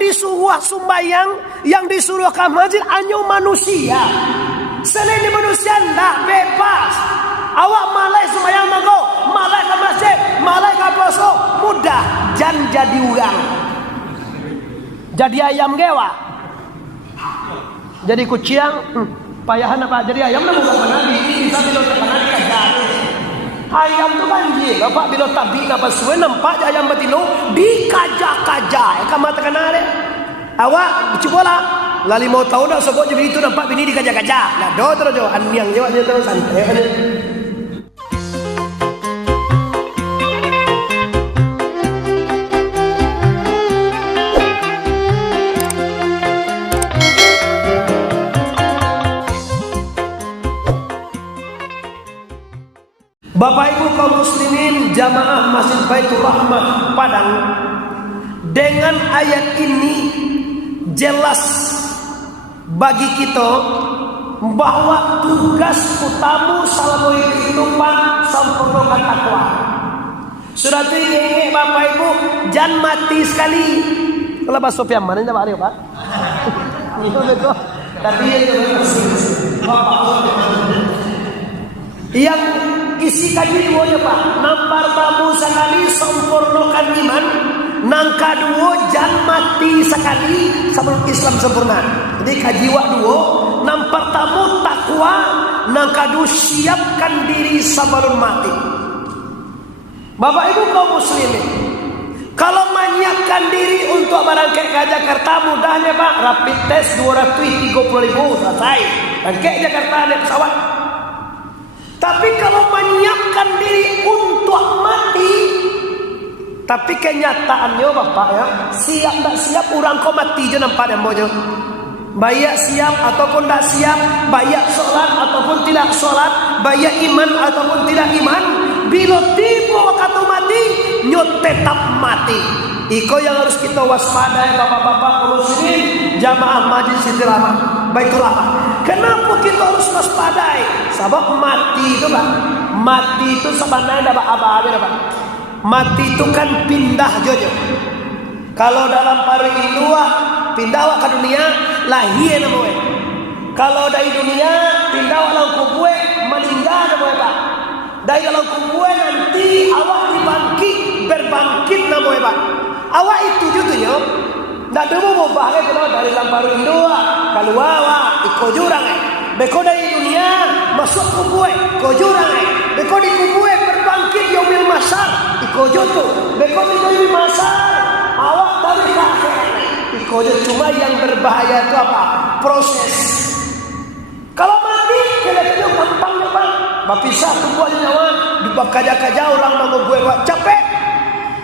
disuruh sembahyang, yang disuruh ke masjid hanya manusia. Selain manusia tidak bebas. Awak malai sembahyang mago, malai ke masjid, malai ke poso, mudah. Jangan jadi orang. Jadi ayam gewa. Jadi kucing, payahan apa? Jadi ayam lah bukan nabi. Bisa bila tak nabi kajar. Ayam tu banjir. Bapak bila tabi apa suwe nampak ayam betino dikajak-kajak. Kamu katakan ada. Awak cubalah. Lali mau tahu dah sebab jadi itu nampak bini dikajak-kajak. Nah, do terus jo aniang jo dia terus santai. Bapak Ibu kaum muslimin jamaah Masjid Baitur Rahmah Padang, dengan ayat ini jelas bagi kita bahwa tugas utama selama kehidupan sempurnakan takwa. Sudah tu ini Bapak Ibu jangan mati sekali. Kalau Pak Sofian mana Pak Arif Pak? Itu betul. Tapi itu yang isi kaji dua ya Pak. Nampar tamu sekali sempurnakan iman. Nang kedua jangan mati sekali sebelum Islam sempurna. Jadi kaji wak dua. Nampar tamu takwa. Nang kedua siapkan diri sebelum mati. Bapak Ibu kaum muslimin, kalau menyiapkan diri untuk berangkat ke Jakarta mudahnya Pak. Rapid test 230.000 selesai. Bangkit Jakarta naik pesawat. Tapi kalau menyiapkan diri untuk mati, tapi kenyataannya Bapak ya, siap tak siap orang kau mati je nampak dan bojo. Baik siap ataupun tak siap, baik solat ataupun tidak solat, baik iman ataupun tidak iman, bila tiba waktu mati, nyot tetap mati. Iko yang harus kita waspadai Bapak-bapak muslimin jamaah Masjid Siti Rahmah Baitur Rahmah. Kenapa kita harus waspadai? Sebab mati itu Pak, mati itu sebenarnya dapat apa-apa Pak. Mati itu kan pindah jojo. Kalau dalam paru indua pindah ke dunia lahir namanya. Kalau dari dunia pindah dalam kubur meninggal namanya Pak. Dari dalam kubur nanti awak berbangkit namanya Pak. Awak itu jutunya ndak ada mau bahaya kalau dari dalam paru indua kalau awak ikut jurang beko dari dunia masuk kubur ikut jurang beko di kubur berbangkit yaumil masyar ikut jutu beko di yaumil masyar awak dari akhir ikut cuma yang berbahaya itu apa? Proses. Kalau mati kira-kira gampang Pak. Bapisah tubuh nyawa dibakaja-kaja orang mau gue capek.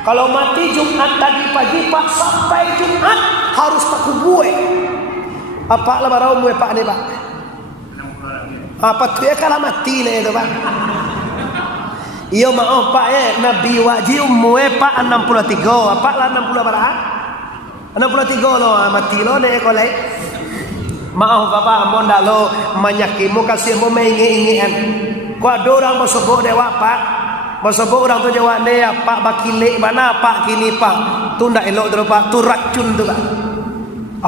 Kalau mati Jumat tadi pagi Pak sampai Jumat harus tak kubur. Apa lah barau mue Pak ni Pak? Apa tu ya kalau mati ni itu Pak? Iyo maaf Pak ya Nabi wajib mue Pak 63. Apa lah 60 berapa? 63 lo mati lo ni kolai. Maaf Bapak ampun dah lo menyakimu kasih mau mengingi-ingian. Kau ada orang bersebut dewa Pak. Bersebut orang tu jawab ni Pak bakilik mana Pak kini Pak. Tu ndak elok tu Pak. Tu racun tu Pak.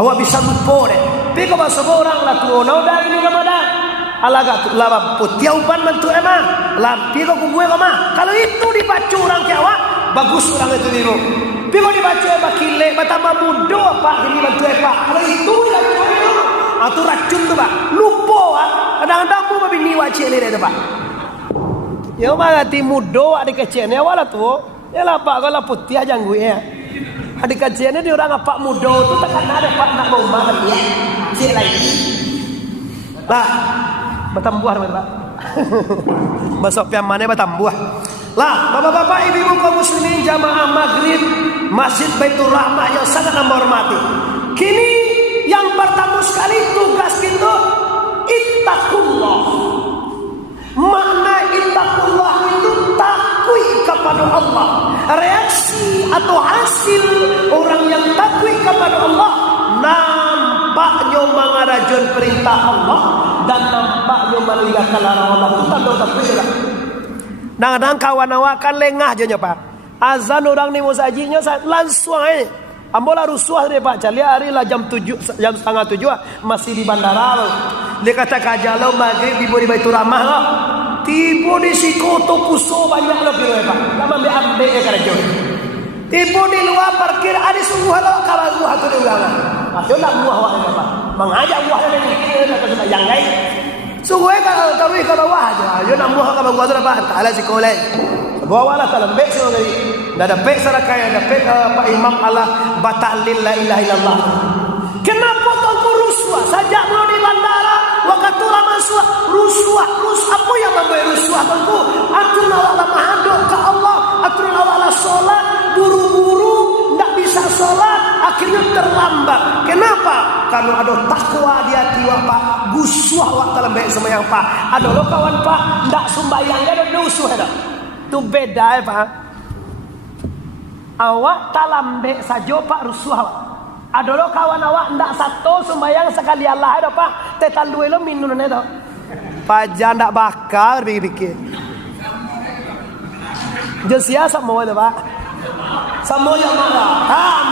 Awak bisa lupa deh. Tapi kalau bersebut orang lah tu ono dah ini Ramadan. Alaga tu lah putih upan mantu emang. Lampi kau kubuai kau mah. Kalau itu dibaca orang ke awak bagus orang itu dulu. Tapi kalau dibaca bakilik bertambah muda Pak kini mantu Pak. Kalau itu lah tu atau racun tu Pak. Lupa Pak. Kadang-kadang pun bini wajib ni tu Pak. Ya mana ti muda adik kecil ni awal tu. Ya lah Pak kalau putih aja gue ya. Adik kecil ni dia orang apa muda tu takkan ada Pak nak mau makan dia. Cik lagi. Lah bertambuh Pak. Besok pian mana bertambuh. Lah bapak-bapak ibu-ibu kaum muslimin jamaah maghrib Masjid Baitur Rahmah yang sangat menghormati. Kini yang pertama sekali tugas kita ittaqullah. Makna ittaqullah itu takwi kepada Allah. Reaksi atau hasil orang yang takwi kepada Allah nampaknya mengarajun perintah Allah dan nampaknya meninggalkan larangan Allah. Itu tanda takwi juga. Kadang-kadang kawan awak kan lengah je Pak. Azan orang ni musajinya langsung Ambola rusuh deh Pak. Cali hari lah jam 7, jam setengah 7 masih di bandara loh. Dia kata kajalau maghrib tiba di Baitur Rahmah loh. Tiba di Sikoto Puso banyak loh kira Pak. Lama ambil ya kerja. Tiba di luar parkir ada sungguh loh kalau buah tu dia ulang. Masih nak buah awak ni Pak. Mengajak buah dia ni kira kata yang lain. Sungguh kalau taruh ke bawah aja. Yo nak buah kalau buah tu Pak. Tak ada sekolah. Bawa lah dalam beg semua tadi. Dah ada beg sarakaya, ada beg Pak Imam Allah batalil la ilaha illallah. Kenapa tuanku rusuh? Sajak mau di bandara, waktu masuk rusuh. Apa yang membuat rusuh tuanku? Atur awak mahaduk ke Allah, atur awak solat, buru-buru, tak bisa solat, akhirnya terlambat. Kenapa? Karena ada takwa di hati Pak, gusuh awak dalam beg semua yang Pak. Ada lo kawan Pak, tak sembahyang, ada rusuh ada. Itu beda ya Pak. Awak talambe saja Pak rusuh awak. Ada lo kawan awak ndak satu sembayang sekali Allah ada Pak. Tetan dua lo minum itu. Pak jangan ndak bakal pikir-pikir. Jesia sama ada Pak. Sama yang mana?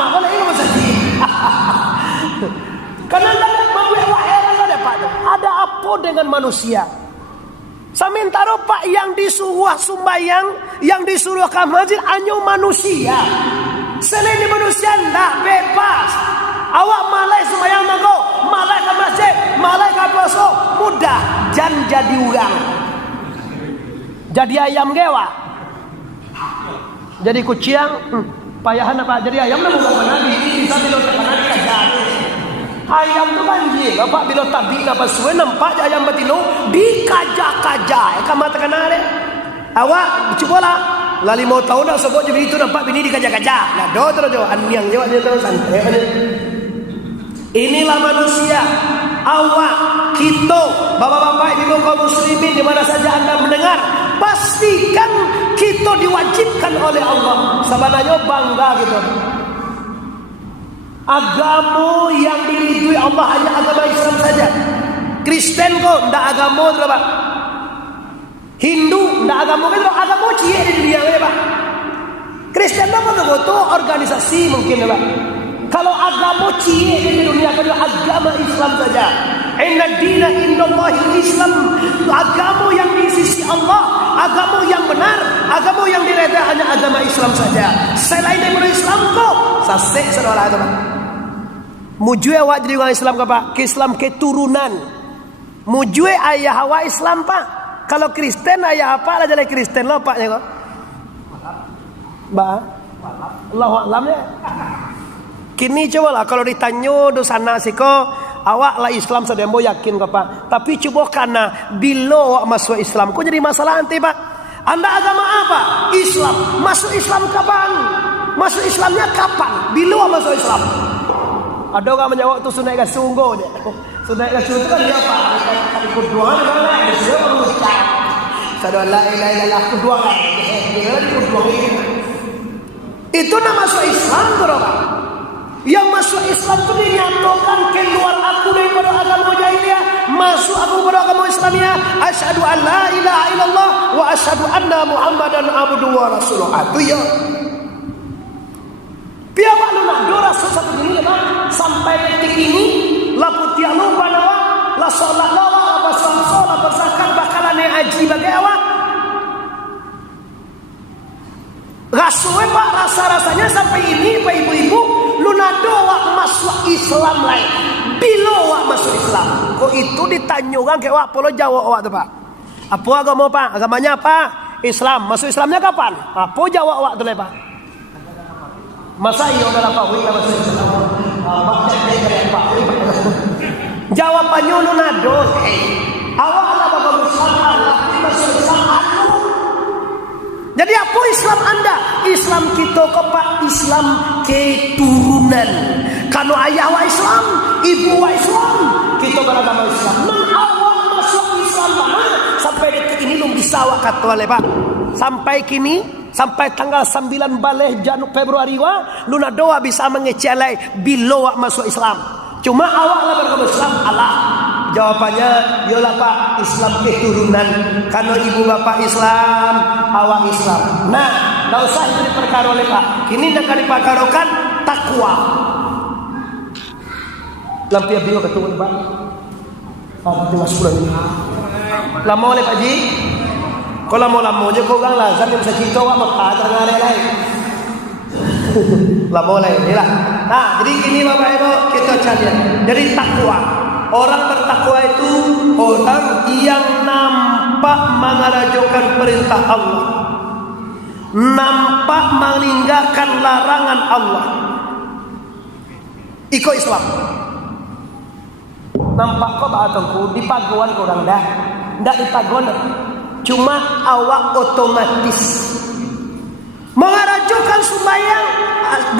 Mak kalau ini masa di. Karena ndak mau awak heran ada Pak. Ada apa dengan manusia? Sementara Pak yang disuruh sembahyang, yang disuruh ke masjid hanya manusia. Selain manusia tidak bebas. Awak malai sembahyang mangko, malai ke masjid, malai ke puasa, mudah. Jangan jadi orang. Jadi ayam gewa. Jadi kucing, payahan apa? Jadi ayam nak bukan nabi, bisa bila tak nabi kajar. Ayam tu banjir. Bapak bila tabik napa suwe nampak ayam betino dikajak-kajak. Kamu matakan ada. Awak cubalah. Lah 5 tahun dah sebut jadi itu nampak bini dikajak-kajak. Nah, do terus aniang jawab dia terus santai. Inilah manusia. Awak, kita, bapak-bapak, ibu kaum muslimin di mana saja Anda mendengar, pastikan kita diwajibkan oleh Allah. Sebenarnya bangga gitu. Agama yang diridui Allah hanya agama Islam saja. Kristen kok ndak agama tu Pak. Hindu ndak agama kan agama cie di dunia ni Pak. Kristen apa tu organisasi mungkin Pak. Kalau agama cie di dunia kan agama Islam saja. Inna dina indallahi Islam. Agama yang di sisi Allah, agama yang benar, agama yang diredha hanya agama Islam saja. Selain daripada Islam kok sasek saudara itu Pak. Mujue awak jadi orang Islam ke Pak? Ke Islam keturunan. Mujue ayah awak Islam Pak. Kalau Kristen ayah apa lah jadi Kristen lo Pak ya kok? Ba? Allahu a'lam ya. Kini coba lah kalau ditanya do sana siko awak lah Islam sedembo yakin ke Pak. Tapi coba karena bila awak masuk Islam kok jadi masalah nanti Pak. Anda agama apa? Islam. Masuk Islam kapan? Masuk Islamnya kapan? Bila awak masuk Islam? Ada orang menjawab tu sunat ke sungguh je. Sunat ke sungguh kan dia apa? Ikut dua kan lah. Dia mengucap. Sadar la ilaha illallah kedua kan. Dia ikut dua ini. Itu nama masuk Islam tu Pak. Yang masuk Islam tu dinyatakan keluar aku daripada agama jahiliyah, masuk aku pada agama Islamiyah. Asyhadu an la ilaha illallah wa asyhadu anna Muhammadan abduhu wa rasuluh. Itu ya. Biar lu nak dora satu ini lepas sampai detik ini laput dia lupa awak la solat awak apa solat berzakat bakalan haji bagi awak rasanya Pak rasa-rasanya sampai ini Pak ibu-ibu lu nak doa masuk Islam lain bila awak masuk Islam kok itu ditanya orang ke awak polo jawab awak tu Pak apa agama Pak agamanya apa Islam masuk Islamnya kapan apa jawab awak tu le Pak masa iya udah apa wih apa sih jawabannya lu nado awak lah bapak Islam masuk Islam aku jadi apa Islam anda Islam kita kepak Islam keturunan kalau ayah wa Islam ibu wa Islam kita beragama Islam nan awak masuk Islam mana sampai detik ini belum bisa awak kata oleh Pak sampai kini sampai tanggal 9 baleh Februari luna doa bisa mengecelai bila awak masuk Islam. Cuma awak lah beragama Islam Allah. Jawabannya yolah Pak Islam keturunan. Karena ibu bapak Islam, awak Islam. Nah, tidak usah itu diperkara oleh Pak. Ini nak diperkarakan takwa. Lampia bio ketua Pak. Apa mas pulang ini? Lama oleh Pak Ji. Kalau mau lama aja kau gang lah. Saya bisa cerita apa Mekah tengah lain. Lama oleh ini lah. Nah, jadi gini Bapak Ibu kita cari. Jadi takwa. Orang bertakwa itu orang yang nampak mengerjakan perintah Allah, nampak meninggalkan larangan Allah. Iko Islam. Nampak kok batangku di paguan orang dah, ndak di paguan, cuma awak otomatis mengarajukan sembahyang,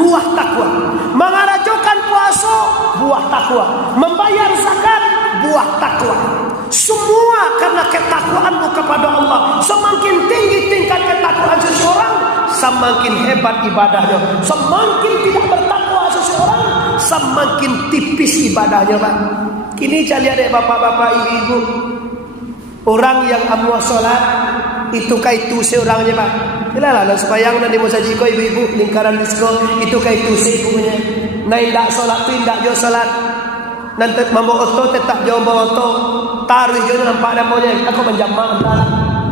buah takwa, mengarajukan puasa, buah takwa, membayar zakat, buah takwa. Semua karena ketakwaanmu kepada Allah. Semakin tinggi tingkat ketakwaan seseorang, semakin hebat ibadahnya. Semakin tidak bertakwa seseorang, semakin tipis ibadahnya, Pak. Kini saya lihat bapak-bapak, ibu-ibu, orang yang amwa sholat itu kaitu seorangnya, Pak. Ilalah sebayang nanti mau saji kau ibu-ibu lingkaran disko itu kaitu seibunya. Nah indak sholat tu indak jo sholat. Nanti mambo oto tetap jo mambo oto. Taruh jo nampak namanya. Aku menjamak antara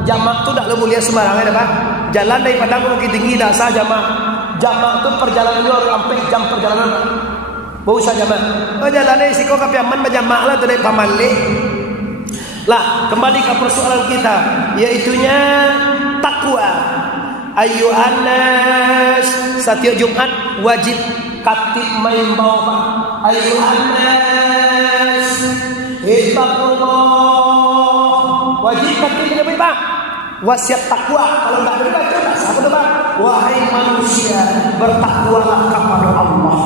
jamak tu tak boleh sembarangan, Pak. Jalan daripada Bukit Tinggi dah sah jamak. Jamak tu perjalanan jo sampai jam perjalanan, Pak. Bau sah jamak. Oh jalan ni siko kapiaman menjamak lah tu dari pamalik. Lah kembali ke persoalan kita, yaitunya takwa. Ayuhannas, setiap Jumat wajib katib main bawa, Pak. Ayuhannas, ittaqullah. Wajib katib ini, Pak. Wasiat takwa. Kalau enggak berbaca tak sah, Pak. Wahai manusia, bertakwalah kepada Allah.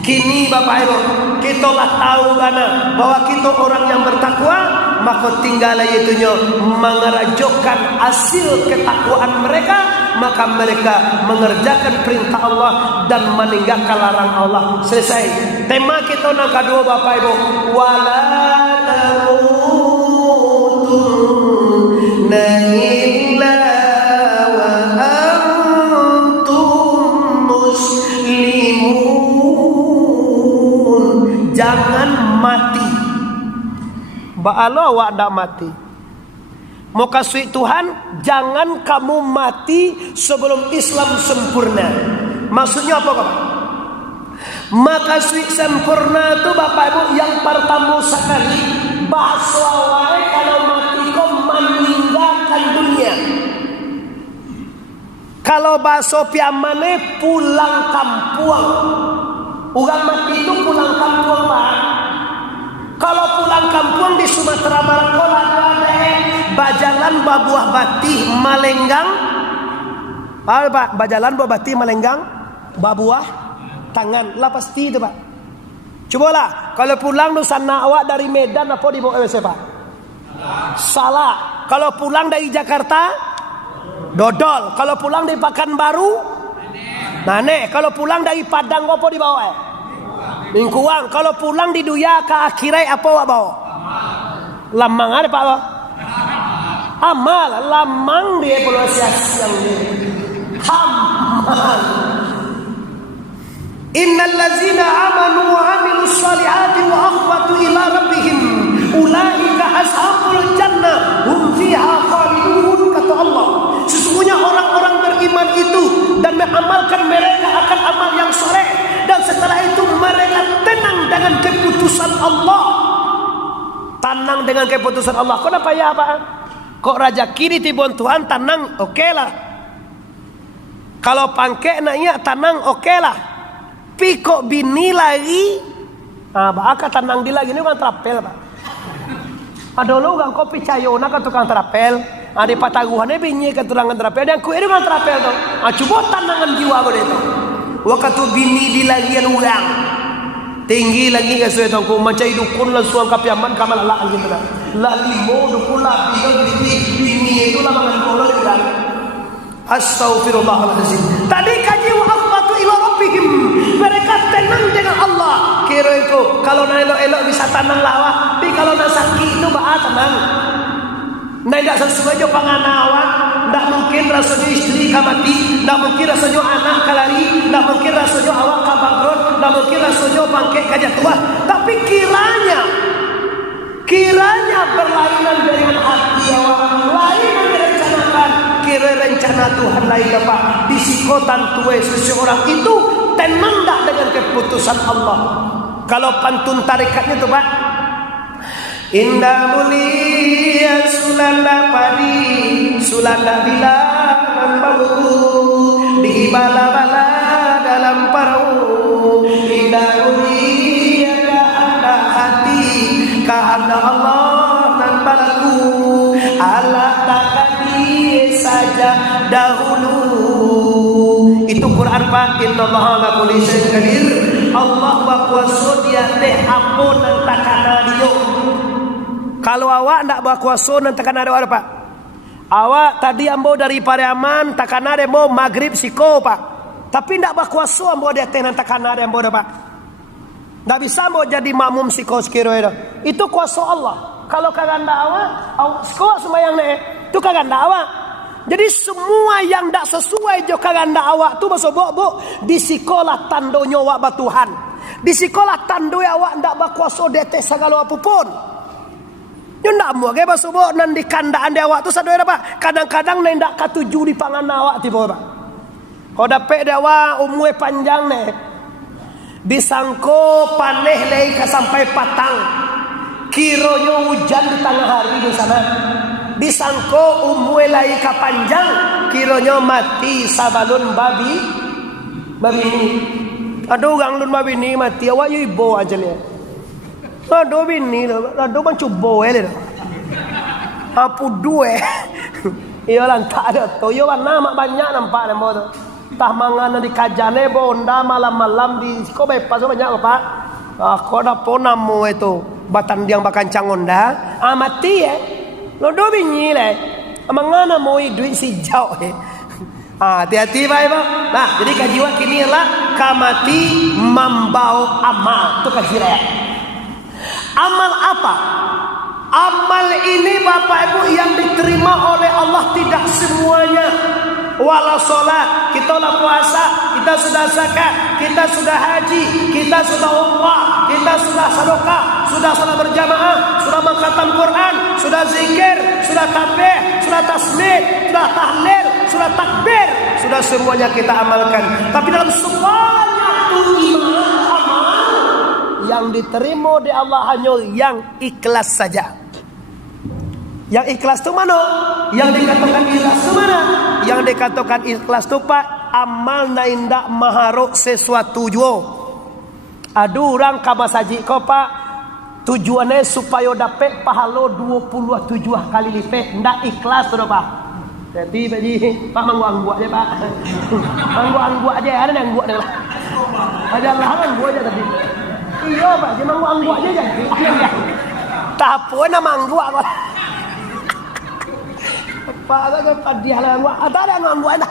Kini Bapak Ibu, kita lah tahu karena bahwa kita orang yang bertakwa, maka tinggal itunya mengerajokan hasil ketakwaan mereka, maka mereka mengerjakan perintah Allah dan meninggalkan larang Allah. Selesai. Tema kita yang kedua Bapak Ibu, wala tamutunna illa wa antum muslimun. Jangan mati. Ba'ala wa dak mati. Mau kasih Tuhan, jangan kamu mati sebelum Islam sempurna. Maksudnya apa, Bapak? Maka kasih sempurna itu Bapak Ibu yang pertama sekali bahasa wae kalau mati kau meninggalkan dunia. Kalau bahasa piamane pulang kampung. Orang mati itu pulang kampung, Pak. Kalau pulang kampung di Sumatera Barat kau ada bajalan babuah batih malenggang. Pak, bajalan babuah batih malenggang, babuah tangan lah pasti itu, Pak. Cobalah kalau pulang Nusana awak dari Medan apa di bawah Pak? Salah. Kalau pulang dari Jakarta dodol. Kalau pulang dari Pekanbaru Nane. Kalau pulang dari Padang apa di bawah? Lingkuang. Kalau pulang di Duya ke Akhirai apa wak bawa? Lamang ada Pak Wak? Amal. Lamang dia pulau siang dia. Amal. Innal ladzina amanu wa amilus salihati wa akhbatu ila rabbihim ulaika ashabul jannah hum fiha khalidun, kata Allah. Sesungguhnya orang-orang beriman itu dan mengamalkan mereka akan amal yang soleh, dan setelah itu mereka tenang dengan keputusan Allah. Tenang dengan keputusan Allah. Kenapa ya, Pak? Kok raja kini tibon Tuhan tenang, oke lah. Kalau pangke naknya tenang, oke lah. Piko bini lagi, bakal tenang di lagi ini kan terapel, Pak. Ada lo gang kopi cayona kan tukang terapel. Ada pataguhannya bini keturangan terapel. Dan ku ini kan terapel tuh. Coba tanangan jiwa gue itu. Waktu bini di lagian orang tinggi lagi ke suatu ku macam dukun lah suang kapiaman kamal lah gitu lah. La limo dukun lah bini itu lah mangan bola di dalam. Astaghfirullahaladzim. Tadi kaji wa akhbatu ila rabbihim. Mereka tenang dengan Allah. Kira itu kalau nak elok-elok bisa tenang lawa. Tapi kalau nak sakit itu bah tenang. Nah tidak sesuai jo panganawan. Tidak mungkin mungkin rasanya istri kamati, ndak mungkin rasanya anak kalari, ndak mungkin rasanya awak kabangkrut, ndak mungkin rasanya bangke kajatuan. Tapi kiranya berlainan dengan hati awak, lain yang direncanakan. Kira rencana Tuhan lain apa? Disikotan tuwe seseorang itu tenang tak dengan keputusan Allah. Kalau pantun tarikatnya tuh Pak, indah mulia sulanda padi, sulanda bilangan bau, di bala-bala dalam perahu. Indah mulia kehendak hati, kehendak Allah nan balaku. Allah takdir saja dahulu. Itu Quran Pak. Innallaha ala kulli syai'in qadir. Allah wa kuasa dia teh ampun dan takana dia. Kalau awak ndak berkuasa dan takana dia Pak. Awak tadi ambo dari Pariaman takana dia mau maghrib siko Pak. Tapi ndak berkuasa ambo dia teh dan takana dia ambo Pak. Ndak bisa ambo jadi makmum siko sekiro itu. Itu kuasa Allah. Kalau kagak ndak awak siko sembahyang nih. Itu kagak ndak awak. Jadi semua yang tidak sesuai jo kaganda awak tu basobok di sekolah tando nyawa batuhan. Di sekolah tando awak ndak berkuasa dete segala apapun. Yo ndak mau ge basobok nan di kandaan de awak tu sadoe apa? Kadang-kadang ndak katuju di pangan awak tiba Pak. Kau dapat dewa umue panjang nih. Disangko paneh lei ka sampai patang. Kironyo hujan di tengah hari di sana. Disangko umue lai ka panjang, kironyo mati sabalun babi ini. Aduh ganglun babi ini mati awak yo ibo aja nih. Aduh bini, aduh mencoba le. Apu dua. Iyo lan tak ada to, yo nama banyak nampak le mo. Tah mangan di kajane bonda malam-malam di ko bepas banyak Pak. Kau dah pona mo itu batan diang bakancang onda. Mati ya. Lo do binyi le, mangana moi duit si jauh. Hati-hati Pak. Nah, jadi kajiwa kini lah kamati membau amal. Itu kajiwa. Amal apa? Amal ini Bapak Ibu yang diterima oleh Allah tidak semuanya. Walau sholat, kita sudah puasa, kita sudah zakat, kita sudah haji, kita sudah umrah, kita sudah sedekah, sudah salat berjamaah, sudah mengkhatam Quran, sudah zikir, sudah tasbih, sudah tasmid, sudah tahlil, sudah takbir, sudah semuanya kita amalkan. Tapi dalam semuanya amal yang diterima di Allah hanya yang ikhlas saja. Yang ikhlas itu mana? Yang dikatakan ikhlas itu mana? Yang dikatakan ikhlas itu Pak, amal na indak maharuk sesuatu jo. Aduh orang kabasaji kau Pak, tujuannya supaya dapat pahala 27 kali lipat. Ndak ikhlas tu Pak. Jadi Pak mangguang aja Pak. Mangguang aja, ada yang buat dah. Ada lahan buat aja tadi. Iya Pak, dia mangguang aja jadi. Tak apa nama mangguang. Pak ada padiah lah gua ada yang buat dah.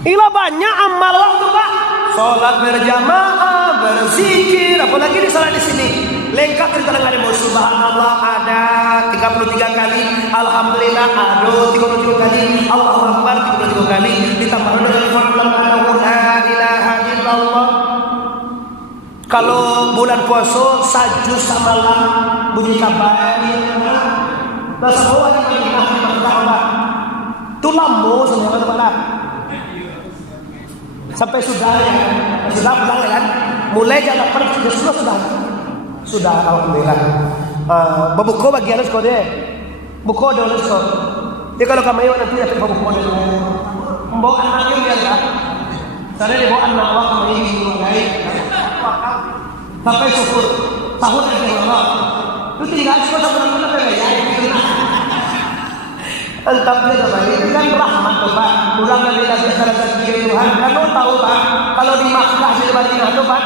Ila banyak amal waktu Pak. Salat berjamaah, berzikir, apalagi di salat di sini. Lengkap kita dengar subhanallah ada 33 kali, alhamdulillah ada 33 kali, Allahu akbar 33 kali, ditambah dengan la ilaha illallah. Kalau bulan puasa sajus samalam bunyi kabar bahasa bawah ini itu lambo sebenarnya sampai sudah pulang kan mulai jalan pergi sudah alhamdulillah. Babuko bagian harus kode buko dulu so. Jadi kalau kamu nanti ada babuko dulu membawa anaknya biar tak saya dibawa anak awak kembali mengenai sampai syukur tahun yang Allah itu tinggal sekolah benar-benar berbeda. Entah dia apa itu kan rahmat Pak. Orang yang dikasih rezeki Tuhan. Kamu tahu Pak, kalau di Makkah di Madinah itu Pak,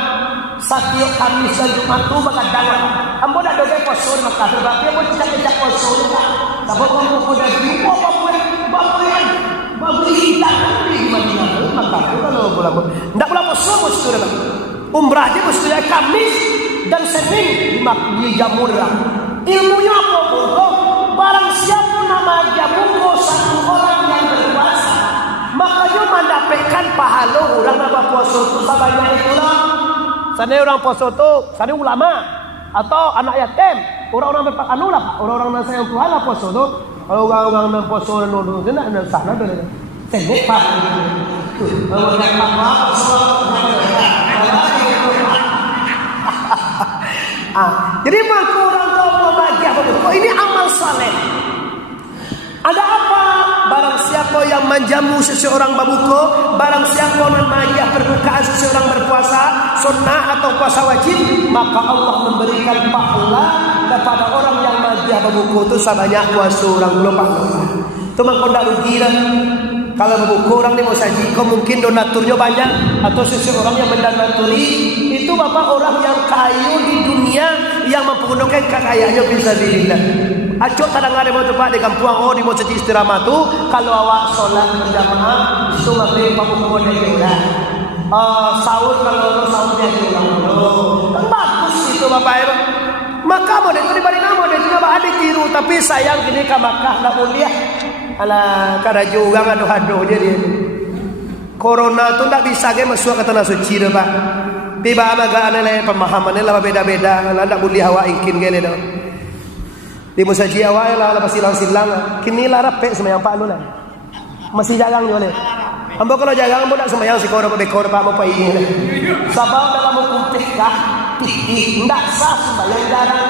setiap Kamis dan Jumat itu bakal dagang. Ambo dah doge poso di Makkah, tapi ambo tidak poso Pak. Tapi kamu sudah jumpa bapak hilang di Madinah itu Makkah itu kalau bulan. Tidak bulan poso sudah Pak. Umrah dia mesti Kamis dan Senin di Jamurah. Ilmunya apa? barang siapa nama jamuko satu orang yang berpuasa, maka dia mendapatkan pahala orang apa puasa itu sebanyak itulah. Sana orang puasa itu, sana ulama atau anak yatim, orang-orang berpakanu lah, orang-orang nasi yang Tuhan lah puasa itu. Kalau orang-orang yang puasa itu nak sana tu, tengok pak. Kalau nak apa jadi maka orang tahu membahagia betul. Ini amal saleh. Ada apa? Barang siapa yang menjamu seseorang berbuka, barang siapa yang mengajar perbukaan seseorang berpuasa sunnah atau puasa wajib, maka Allah memberikan pahala kepada orang yang mengajar berbuka itu sebanyak puasa orang lupa. Itu maka tidak rugi lah. Kalau berbuka orang ni mau saji, kau mungkin donaturnya banyak atau seseorang yang mendonaturi itu bapak orang yang kaya di dunia yang mempergunakan kekayaannya fisabilillah. Acok kadang ada mau tempat di kampung di mau saji istirahat tu, kalau awak solat berjamaah itu maghrib pamukul dia sahur kalau orang sahurnya dia kan bagus itu bapak ibu. Maka mau itu dibalik nama dia juga ada tiru, tapi sayang gini ke Makkah nak mulia. Alah, kada juga ngadu-adu je dia. Corona tu tak bisa ke masuk ke tanah suci dah pak. Tiba agak aneh pemahaman lah beda-beda. Lah tak boleh awak ingin gele dah. Di musaji awak lah pasti silang. Kini lah rapek semayang pak lu lah. Masih jagang je boleh. Ambo kalau jagang ambo tak semayang si koro bekor pak mau pai lah. Sebab dalam kumpul dah. Tidak sah semayang jarang.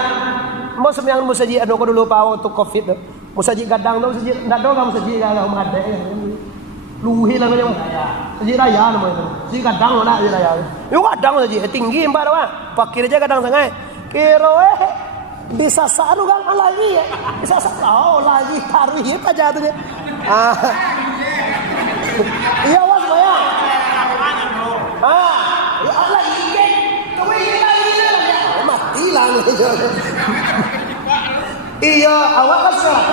Ambo semayang musaji anu ko dulu pak waktu Covid dah. Musaji gadang tu musaji ndak do kan musaji kalau ada ya. Luhi lah macam musaji raya namanya. Musaji gadang nak je raya. Yo gadang musaji tinggi empat dah. Fakir aja gadang sangat. Kira bisa saru kan lagi ya. Bisa saru lagi taruh ye paja tu dia. Iya was bayar. Ya Allah ini. Tu ini lagi lah. Mati lah ni. Iya, awak kan salah.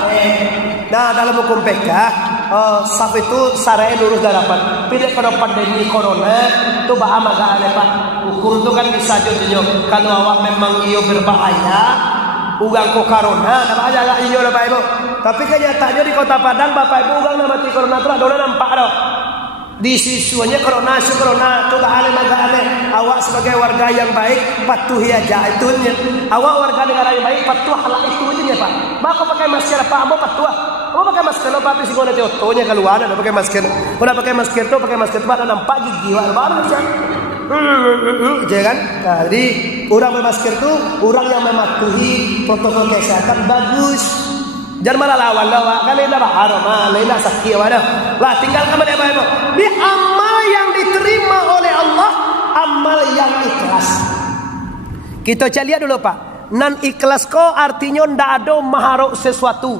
Nah, dalam hukum PK, saf itu sarai lurus darapan. Pilih kalau pandemi corona, itu bahama gak aneh pak. Hukum itu kan bisa juga. Kalau awak memang iyo berbahaya, ugang ko corona, nama aja gak iyo lah pak ibu. Tapi kenyataannya di Kota Padang, bapak ibu ugang nama mati corona itu ada nampak dah. Di sisuannya corona itu gak aneh. Awak sebagai warga yang baik patuhi aja itunya. Awak warga negara yang baik patuh hal itu aja pak. Maka pakai masker pak, ambo patuh. Ambo pakai masker lo pak sih kalau otonya keluar ada pakai masker. Kalau pakai masker tuh pakai masker pak nampak gigi wak baru macam. Jangan. Jadi orang bermasker tuh orang yang mematuhi protokol kesehatan bagus. Jangan malah lawan kan ini dah haram, ini dah sakit wadah. Lah tinggal kamu dia baik. Ini amal yang diterima oleh Allah, amal yang ikhlas. Kita lihat dulu pak. Nan ikhlas ko artinya ndak ada maharok sesuatu.